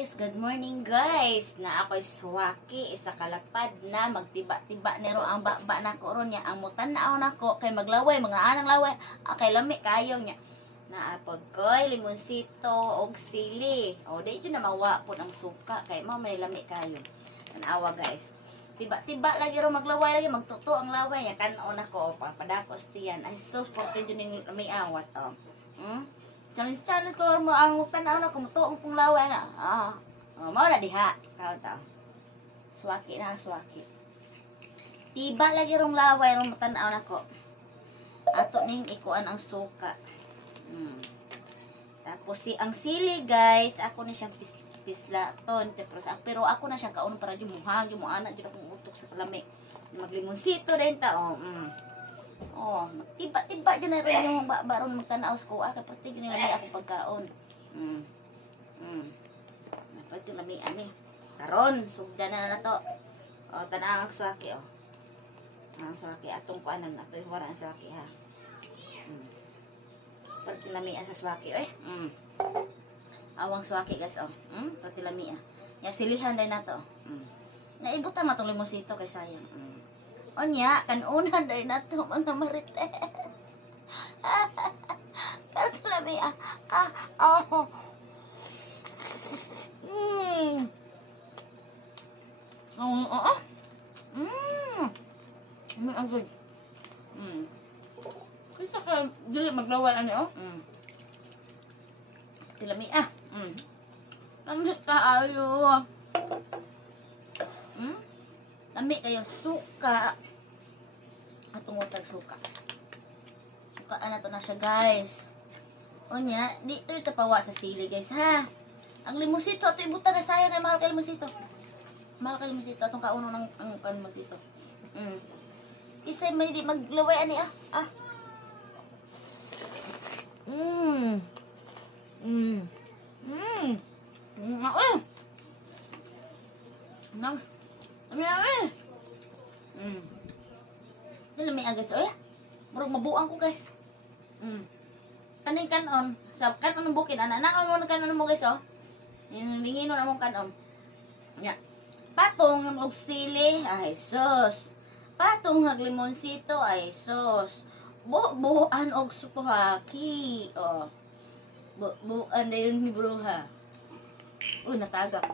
Good morning guys, na ako'y swaki isa kalapad na magtiba-tiba nero ang baba na ko ron niya ang mutanaw nako kay maglaway mga anang laway kay lami kayo niya naapod koy limonsito og sili o di jud na mawa po ang suka kay mao may lami kayo tanawa guys tiba-tiba lagi ro maglaway lagi magtuto ang laway ya kan-on nako papadakos tiyan ay so porte jud ning lami awat challenge ko mo ang tanaw na kumuto ang pong laway na mao na diha tao swaki na swaki tiba lagi rong laway rong tanaw nako ato ning ikuan ang suka tapos ang sili guys ako na siyang pislaton pero ako na siyang kauno para jud muhang jud mo ana jud akong utok sa lami maglimonsito din ta tiba-tiba dyan na rin yung baron magtanaos ko. Kaya pati yun yung lamay akong pagkaon. Pati yung lamay ani. Karon, sugda na na to. Tanang ang swaki ang swaki. Atong kuanan na to. Yung warang swaki ha. Pati lamay sa swaki. Awang swaki guys. Pati lamay silihan din na to. Naibutan matong limosito kay sayang. Onya, kanunan dahil na ito mga marites. Kasi labi, ang good. Kasi ka, dili maglawal, Tilami, Lami kaayo. Lami kayo, suka. Atong utag suka. Sukaan na to na siya, guys. O niya, dito ito pawa sa sili, guys, ha? Ang limosito, ito ibutan na sayang kay mahal kay limosito. Mahal kay limosito, atong kauno ng ang limosito. Isay may di maglaway, ani, Lami guys, murag mabuang ko guys. Kaning kanon, sa kanon ng bukin, ana mo kanon mo guys Yung linginon among kanon. Ya. Patong ng og sili, ay sus. Patong ng limonsito, ay sus. Buan og supuhaki. Buan din ni bruha. Natagak.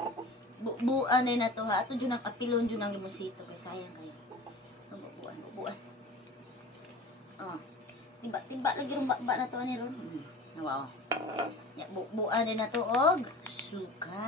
Buan din na to ha. Ato dyan ang apilon dyan ang limonsito. Kaya sayang kayo. Buan. Tiba lagi rong ba na to ni ron. Wow. Ya buan din na to og suka.